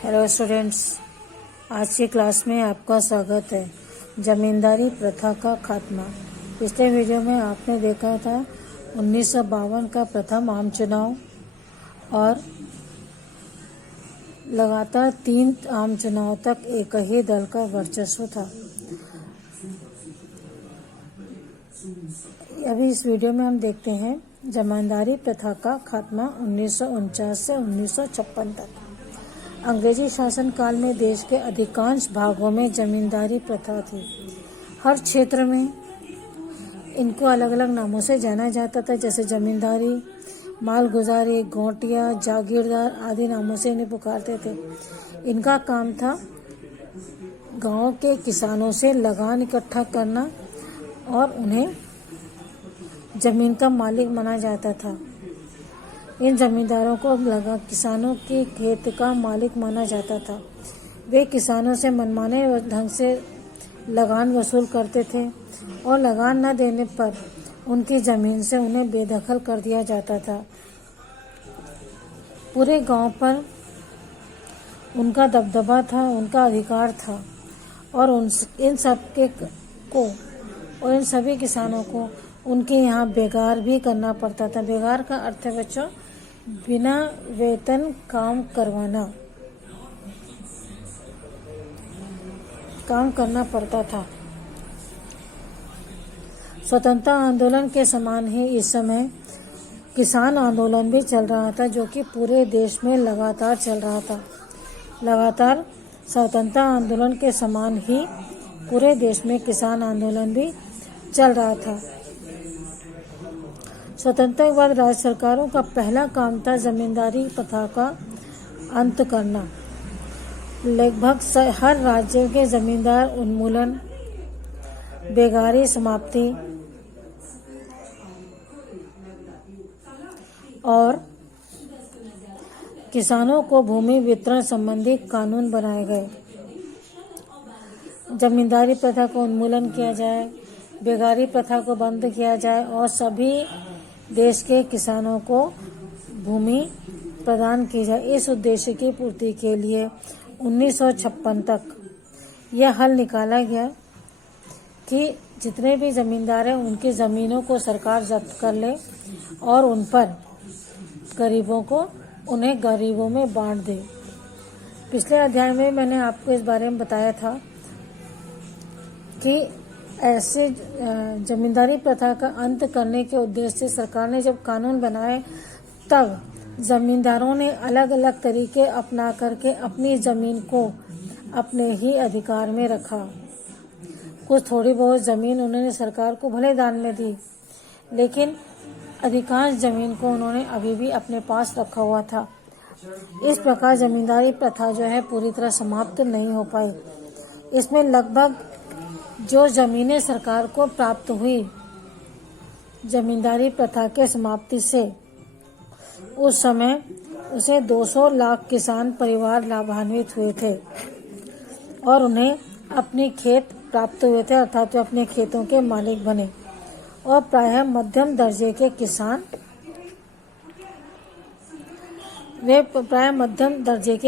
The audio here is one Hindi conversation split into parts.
हेलो स्टूडेंट्स, आज की क्लास में आपका स्वागत है। जमींदारी प्रथा का खात्मा। पिछले वीडियो में आपने देखा था 1952 का प्रथम आम चुनाव और लगातार 3 आम चुनाव तक एक ही दल का वर्चस्व था। अभी इस वीडियो में हम देखते हैं जमींदारी प्रथा का खात्मा 1949 से 1956 तक। अंग्रेजी शासन काल में देश के अधिकांश भागों में जमींदारी प्रथा थी। हर क्षेत्र में इनको अलग अलग नामों से जाना जाता था, जैसे जमींदारी, मालगुजारी, गोटिया, जागीरदार आदि नामों से इन्हें पुकारते थे। इनका काम था गांव के किसानों से लगान इकट्ठा करना और उन्हें जमीन का मालिक माना जाता था। इन जमींदारों को किसानों के खेत का मालिक माना जाता था। वे किसानों से मनमाने ढंग से लगान वसूल करते थे और लगान न देने पर उनकी जमीन से उन्हें बेदखल कर दिया जाता था। पूरे गांव पर उनका दबदबा था, उनका अधिकार था और इन सभी किसानों को उनके यहाँ बेगार भी करना पड़ता था। बेगार का अर्थ है बच्चों, बिना वेतन काम करना पड़ता था। स्वतंत्रता आंदोलन के समान ही इस समय किसान आंदोलन भी चल रहा था, जो कि पूरे देश में लगातार चल रहा था। लगातार स्वतंत्रता आंदोलन के समान ही पूरे देश में किसान आंदोलन भी चल रहा था। स्वतंत्रता के बाद राज्य सरकारों का पहला काम था जमींदारी प्रथा का अंत करना। लगभग हर राज्य के जमींदार उन्मूलन, बेगारी समाप्ति और किसानों को भूमि वितरण संबंधी कानून बनाए गए। जमींदारी प्रथा को उन्मूलन किया जाए, बेगारी प्रथा को बंद किया जाए और सभी देश के किसानों को भूमि प्रदान की जाए। इस उद्देश्य की पूर्ति के लिए 1956 तक यह हल निकाला गया कि जितने भी जमींदार हैं उनकी ज़मीनों को सरकार जब्त कर ले और उन पर उन्हें गरीबों में बांट दे। पिछले अध्याय में मैंने आपको इस बारे में बताया था कि ऐसे जमींदारी प्रथा का अंत करने के उद्देश्य से सरकार ने जब कानून बनाए, तब जमींदारों ने अलग अलग तरीके अपना करके अपनी ज़मीन को अपने ही अधिकार में रखा। कुछ थोड़ी बहुत ज़मीन उन्होंने सरकार को भले दान में दी, लेकिन अधिकांश ज़मीन को उन्होंने अभी भी अपने पास रखा हुआ था। इस प्रकार जमींदारी प्रथा जो है पूरी तरह समाप्त नहीं हो पाई। इसमें लगभग जो ज़मीनें सरकार को प्राप्त हुई जमींदारी प्रथा के समाप्ति से, उस समय उसे 200 लाख किसान परिवार लाभान्वित हुए थे और उन्हें अपने खेत प्राप्त हुए थे, अर्थात वे अपने खेतों के मालिक बने और प्रायः मध्यम दर्जे के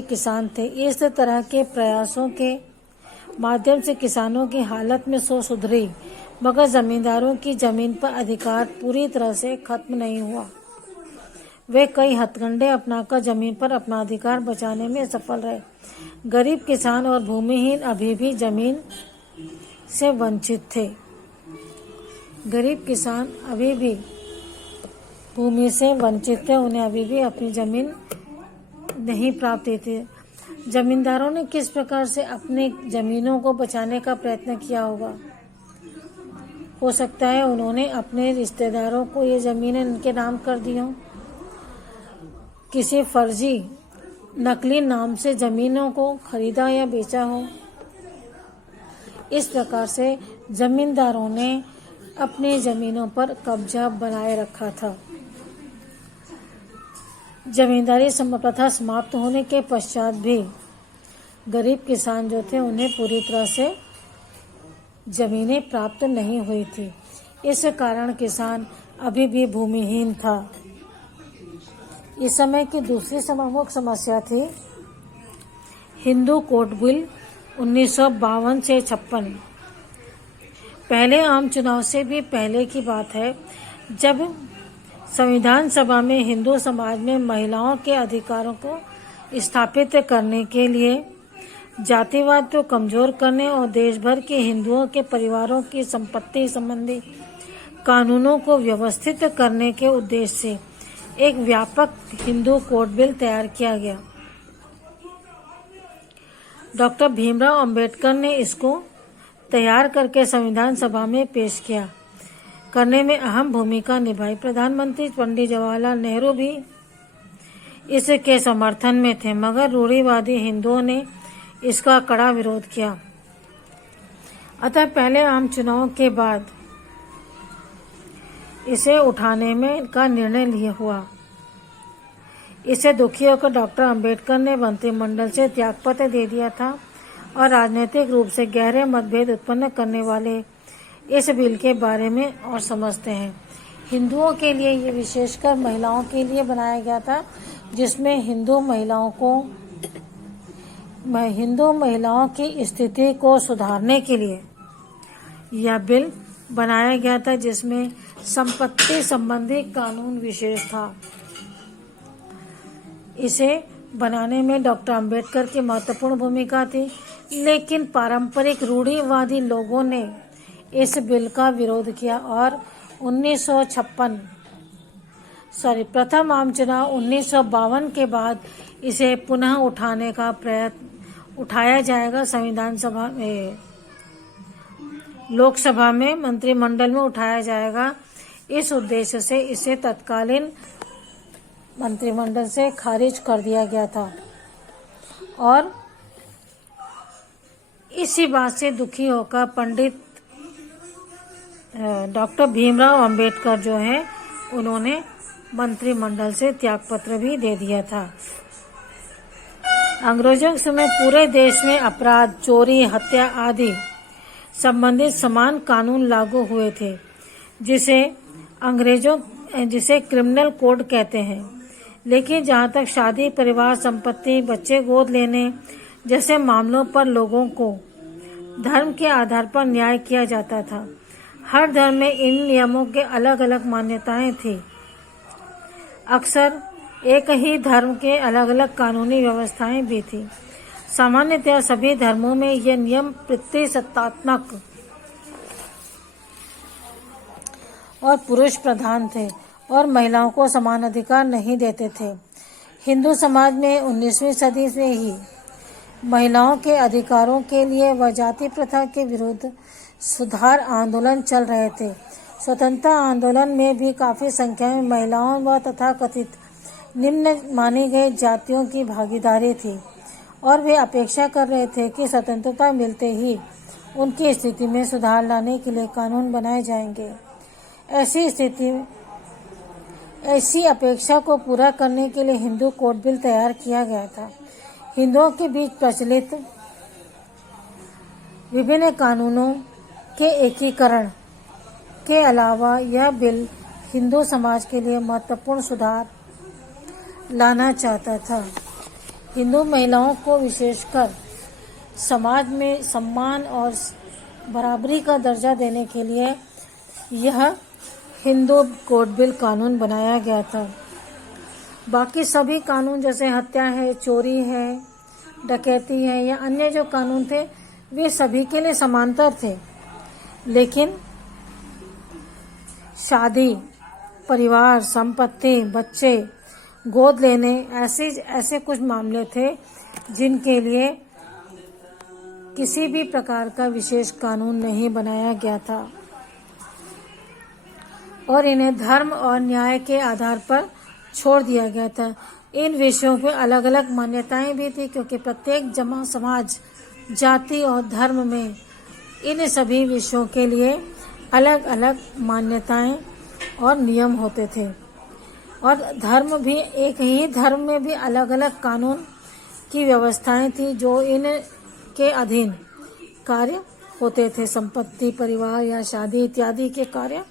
किसान थे। इस तरह के प्रयासों के माध्यम से किसानों की हालत में सुधरी, मगर जमींदारों की जमीन पर अधिकार पूरी तरह से खत्म नहीं हुआ। वे कई हथकंडे अपनाकर जमीन पर अपना अधिकार बचाने में सफल रहे। गरीब किसान और भूमिहीन अभी भी जमीन से वंचित थे। गरीब किसान अभी भी भूमि से वंचित थे, उन्हें अभी भी अपनी जमीन नहीं प्राप्त थी। जमींदारों ने किस प्रकार से अपने जमीनों को बचाने का प्रयत्न किया होगा? हो सकता है उन्होंने अपने रिश्तेदारों को ये जमीनें इनके नाम कर दी हों, किसी फर्जी नकली नाम से जमीनों को खरीदा या बेचा हो। इस प्रकार से जमींदारों ने अपनी जमीनों पर कब्जा बनाए रखा था। जमींदारी प्रथा समाप्त होने के पश्चात भी गरीब किसान जो थे उन्हें पूरी तरह से जमीनें प्राप्त नहीं हुई थी। इस कारण किसान अभी भी भूमिहीन था। इस समय की दूसरी प्रमुख समस्या थी हिंदू कोड बिल 1952 से 56। पहले आम चुनाव से भी पहले की बात है, जब संविधान सभा में हिंदू समाज में महिलाओं के अधिकारों को स्थापित करने के लिए, जातिवाद को कमजोर करने और देश भर के हिंदुओं के परिवारों की संपत्ति संबंधी कानूनों को व्यवस्थित करने के उद्देश्य से एक व्यापक हिंदू कोड बिल तैयार किया गया। डॉक्टर भीमराव अंबेडकर ने इसको तैयार करके संविधान सभा में पेश किया करने में अहम भूमिका निभाई। प्रधानमंत्री पंडित जवाहरलाल नेहरू भी इसके समर्थन में थे, मगर रूढ़िवादी हिंदुओं ने इसका कड़ा विरोध किया। अतः पहले आम चुनाव के बाद इसे उठाने में का निर्णय लिया हुआ। इससे दुखी होकर डॉक्टर अंबेडकर ने मंत्रिमंडल से त्यागपत्र दे दिया था और राजनीतिक रूप से गहरे मतभेद उत्पन्न करने वाले इस बिल के बारे में और समझते हैं। हिंदुओं के लिए, ये विशेषकर महिलाओं के लिए बनाया गया था, जिसमें हिंदू महिलाओं की स्थिति को सुधारने के लिए यह बिल बनाया गया था, जिसमें संपत्ति संबंधी कानून विशेष था। इसे बनाने में डॉक्टर अंबेडकर की महत्वपूर्ण भूमिका थी, लेकिन पारंपरिक रूढ़िवादी लोगों ने इस बिल का विरोध किया और प्रथम आम चुनाव 1952 के बाद इसे पुनः उठाने का प्रयत्न उठाया जाएगा। संविधान सभा में, लोकसभा में, मंत्रिमंडल में उठाया जाएगा। इस उद्देश्य से इसे तत्कालीन मंत्रिमंडल से खारिज कर दिया गया था और इसी बात से दुखी होकर पंडित डॉक्टर भीमराव अंबेडकर जो है, उन्होंने मंत्रिमंडल से त्यागपत्र भी दे दिया था। अंग्रेजों के समय पूरे देश में अपराध, चोरी, हत्या आदि संबंधित समान कानून लागू हुए थे, जिसे क्रिमिनल कोड कहते हैं। लेकिन जहाँ तक शादी, परिवार, संपत्ति, बच्चे गोद लेने जैसे मामलों पर लोगों को धर्म के आधार पर न्याय किया जाता था। हर धर्म में इन नियमों के अलग अलग मान्यताएं थी। अक्सर एक ही धर्म के अलग अलग कानूनी व्यवस्थाएं भी थी। सामान्यतः सभी धर्मों में ये नियम प्रतिसत्तात्मक और पुरुष प्रधान थे और महिलाओं को समान अधिकार नहीं देते थे। हिंदू समाज में 19वीं सदी से ही महिलाओं के अधिकारों के लिए व जाति प्रथा के विरुद्ध सुधार आंदोलन चल रहे थे। स्वतंत्रता आंदोलन में भी काफी संख्या में महिलाओं व तथाकथित निम्न मानी गई जातियों की भागीदारी थी और वे अपेक्षा कर रहे थे कि स्वतंत्रता मिलते ही उनकी स्थिति में सुधार लाने के लिए कानून बनाए जाएंगे। ऐसी अपेक्षा को पूरा करने के लिए हिंदू कोड बिल तैयार किया गया था। हिंदुओं के बीच प्रचलित विभिन्न कानूनों के एकीकरण के अलावा यह बिल हिंदू समाज के लिए महत्वपूर्ण सुधार लाना चाहता था। हिंदू महिलाओं को विशेषकर समाज में सम्मान और बराबरी का दर्जा देने के लिए यह हिंदू कोड बिल कानून बनाया गया था। बाकी सभी कानून जैसे हत्या है, चोरी है, डकैती है या अन्य जो कानून थे, वे सभी के लिए समांतर थे। लेकिन शादी, परिवार, संपत्ति, बच्चे गोद लेने ऐसे कुछ मामले थे जिनके लिए किसी भी प्रकार का विशेष कानून नहीं बनाया गया था और इन्हें धर्म और न्याय के आधार पर छोड़ दिया गया था। इन विषयों पे अलग अलग मान्यताएं भी थी, क्योंकि प्रत्येक समाज, जाति और धर्म में इन सभी विषयों के लिए अलग अलग मान्यताएं और नियम होते थे और धर्म भी, एक ही धर्म में भी अलग अलग कानून की व्यवस्थाएं थी जो इन के अधीन कार्य होते थे। संपत्ति, परिवार या शादी इत्यादि के कार्य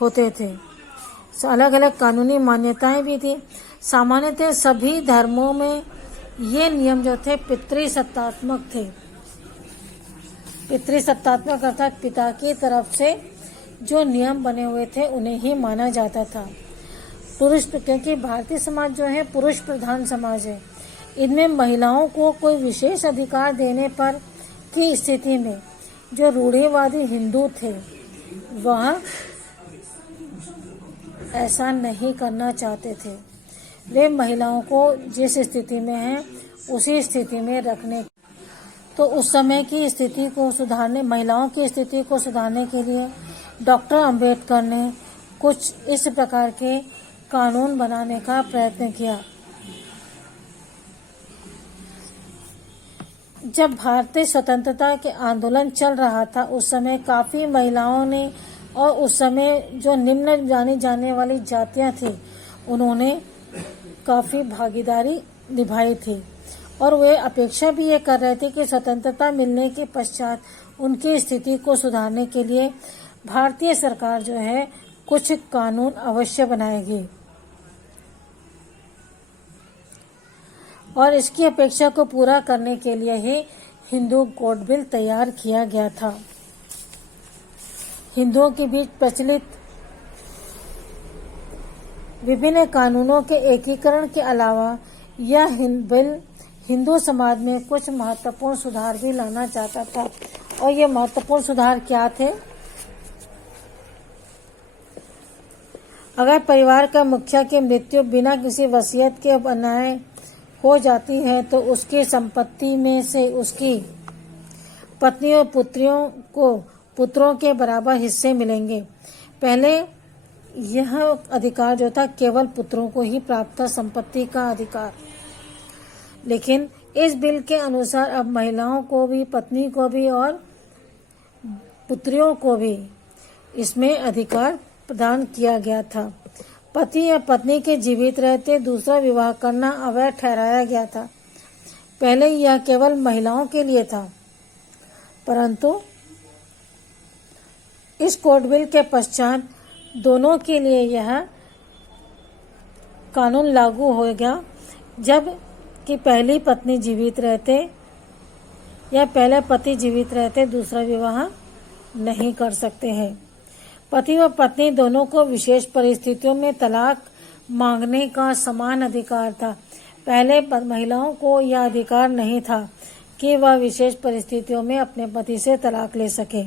होते थे। अलग अलग कानूनी मान्यताएं भी थी। सामान्यतः सभी धर्मों में ये नियम जो थे पितृसत्तात्मक थे। पितृसत्तात्मक अर्थात पिता की तरफ से जो नियम बने हुए थे उन्हें ही माना जाता था। क्योंकि भारतीय समाज जो है पुरुष प्रधान समाज है, इनमें महिलाओं को कोई विशेष अधिकार देने पर की स्थिति में जो रूढ़िवादी हिंदू थे वह ऐसा नहीं करना चाहते थे। वे महिलाओं को जिस स्थिति में हैं उसी स्थिति में रखने, तो उस समय की स्थिति को सुधारने, महिलाओं की स्थिति को सुधारने के लिए डॉक्टर अंबेडकर ने कुछ इस प्रकार के कानून बनाने का प्रयत्न किया। जब भारतीय स्वतंत्रता के आंदोलन चल रहा था उस समय काफ़ी महिलाओं ने और उस समय जो निम्न जानी जाने वाली जातियां थी उन्होंने काफ़ी भागीदारी निभाई थी और वे अपेक्षा भी ये कर रहे थे कि स्वतंत्रता मिलने के पश्चात उनकी स्थिति को सुधारने के लिए भारतीय सरकार जो है कुछ कानून अवश्य बनाएगी और इसकी अपेक्षा को पूरा करने के लिए ही हिंदू कोड बिल तैयार किया गया था। हिंदुओं के बीच प्रचलित विभिन्न कानूनों के एकीकरण के अलावा यह बिल हिंदू समाज में कुछ महत्वपूर्ण सुधार भी लाना चाहता था। और ये महत्वपूर्ण सुधार क्या थे? अगर परिवार का मुखिया की मृत्यु बिना किसी वसीयत के बनाए हो जाती है तो उसकी संपत्ति में से उसकी पत्नी और पुत्रियों को पुत्रों के बराबर हिस्से मिलेंगे। पहले यह अधिकार जो था केवल पुत्रों को ही प्राप्त था, संपत्ति का अधिकार, लेकिन इस बिल के अनुसार अब महिलाओं को भी, पत्नी को भी और पुत्रियों को भी इसमें अधिकार प्रदान किया गया था। पति या पत्नी के जीवित रहते दूसरा विवाह करना अवैध ठहराया गया था। पहले यह केवल महिलाओं के लिए था, परंतु इस कोड बिल के पश्चात दोनों के लिए यह कानून लागू हो गया। जब कि पहली पत्नी जीवित रहते या पहले पति जीवित रहते दूसरा विवाह नहीं कर सकते हैं। पति व पत्नी दोनों को विशेष परिस्थितियों में तलाक मांगने का समान अधिकार था। पहले महिलाओं को यह अधिकार नहीं था कि वह विशेष परिस्थितियों में अपने पति से तलाक ले सके।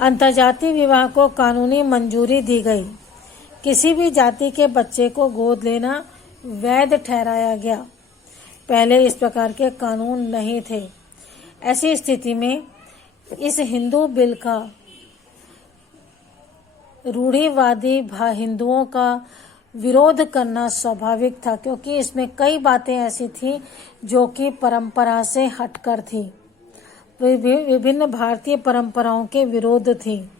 अंतर्जातीय विवाह को कानूनी मंजूरी दी गई। किसी भी जाति के बच्चे को गोद लेना वैध ठहराया गया। पहले इस प्रकार के कानून नहीं थे। ऐसी स्थिति में इस हिंदू बिल का रूढ़िवादी हिंदुओं का विरोध करना स्वाभाविक था, क्योंकि इसमें कई बातें ऐसी थी जो कि परंपरा से हटकर थी, विभिन्न भारतीय परंपराओं के विरोध थी।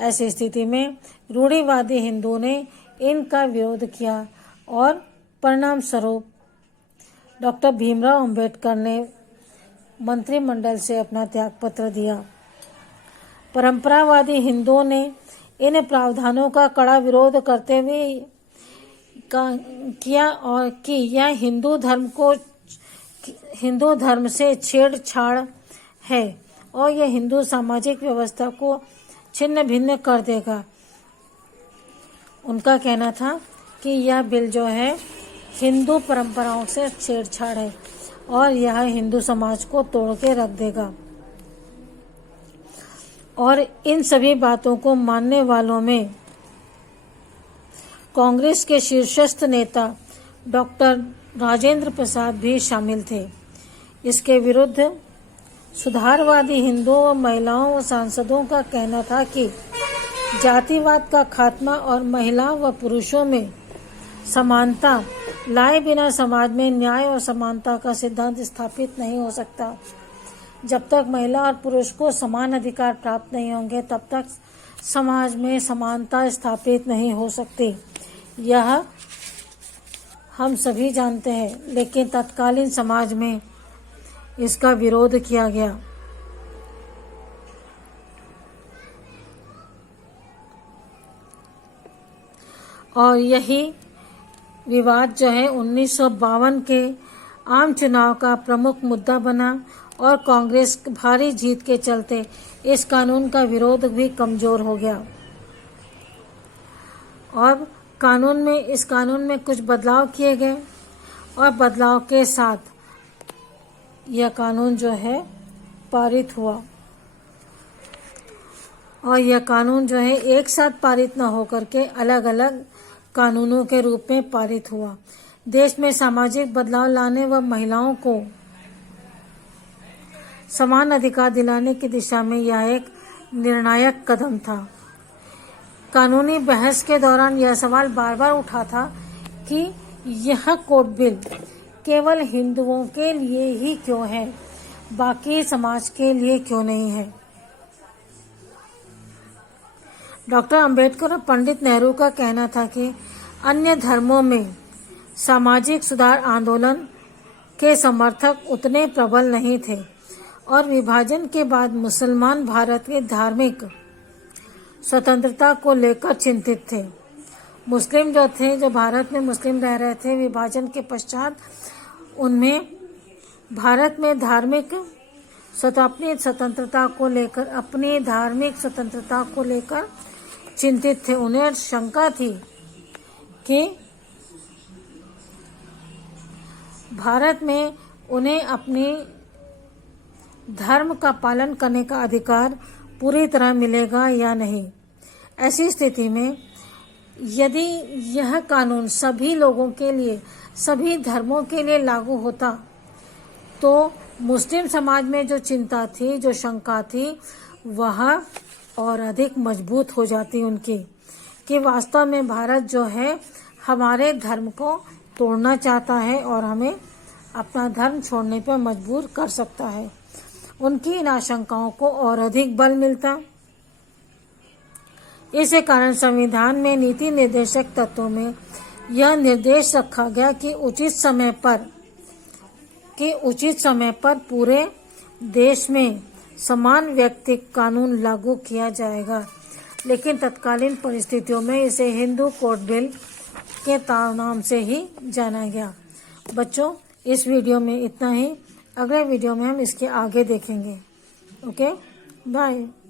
ऐसी स्थिति में रूढ़िवादी हिंदुओं ने इनका विरोध किया और परिणाम स्वरूप डॉक्टर भीमराव अंबेडकर ने मंत्रिमंडल से अपना त्यागपत्र दिया। परंपरावादी हिंदुओं ने इन प्रावधानों का कड़ा विरोध करते हुए किया और कि यह हिंदू धर्म से छेड़छाड़ है और यह हिंदू सामाजिक व्यवस्था को छिन्न भिन्न कर देगा। उनका कहना था कि यह बिल जो है हिंदू परंपराओं से छेड़छाड़ है और यह हिंदू समाज को तोड़ के रख देगा। और इन सभी बातों को मानने वालों में कांग्रेस के शीर्षस्थ नेता डॉक्टर राजेंद्र प्रसाद भी शामिल थे। इसके विरुद्ध सुधारवादी हिंदुओं व महिलाओं व सांसदों का कहना था कि जातिवाद का खात्मा और महिला व पुरुषों में समानता लाए बिना समाज में न्याय और समानता का सिद्धांत स्थापित नहीं हो सकता। जब तक महिला और पुरुष को समान अधिकार प्राप्त नहीं होंगे तब तक समाज में समानता स्थापित नहीं हो सकती। यह हम सभी जानते हैं, लेकिन तत्कालीन समाज में इसका विरोध किया गया। और यही विवाद जो है 1952 के आम चुनाव का प्रमुख मुद्दा बना और कांग्रेस भारी जीत के चलते इस कानून का विरोध भी कमजोर हो गया और इस कानून में कुछ बदलाव किए गए और बदलाव के साथ यह कानून जो है पारित हुआ। और यह कानून जो है एक साथ पारित न होकर के अलग अलग कानूनों के रूप में पारित हुआ। देश में सामाजिक बदलाव लाने व महिलाओं को समान अधिकार दिलाने की दिशा में यह एक निर्णायक कदम था। कानूनी बहस के दौरान यह सवाल बार बार उठा था कि यह कोर्ट बिल केवल हिंदुओं के लिए ही क्यों है, बाकी समाज के लिए क्यों नहीं है। डॉक्टर अंबेडकर और पंडित नेहरू का कहना था कि अन्य धर्मों में सामाजिक सुधार आंदोलन के समर्थक उतने प्रबल नहीं थे और विभाजन के बाद मुसलमान भारत की धार्मिक स्वतंत्रता को लेकर चिंतित थे। मुस्लिम जो भारत में मुस्लिम रह रहे थे विभाजन के पश्चात, उनमें भारत में अपनी धार्मिक स्वतंत्रता को लेकर चिंतित थे। उन्हें शंका थी कि भारत में उन्हें अपने धर्म का पालन करने का अधिकार पूरी तरह मिलेगा या नहीं। ऐसी स्थिति में यदि यह कानून सभी लोगों के लिए, सभी धर्मों के लिए लागू होता तो मुस्लिम समाज में जो चिंता थी, जो शंका थी, वह और अधिक मजबूत हो जाती उनकी कि वास्तव में भारत जो है हमारे धर्म को तोड़ना चाहता है और हमें अपना धर्म छोड़ने पर मजबूर कर सकता है। उनकी इन आशंकाओं को और अधिक बल मिलता। इसी कारण संविधान में नीति निर्देशक तत्वों में यह निर्देश रखा गया कि उचित समय पर पूरे देश में समान व्यक्तिक कानून लागू किया जाएगा। लेकिन तत्कालीन परिस्थितियों में इसे हिंदू कोर्ट बिल के नाम से ही जाना गया। बच्चों, इस वीडियो में इतना ही। अगले वीडियो में हम इसके आगे देखेंगे। Okay, bye.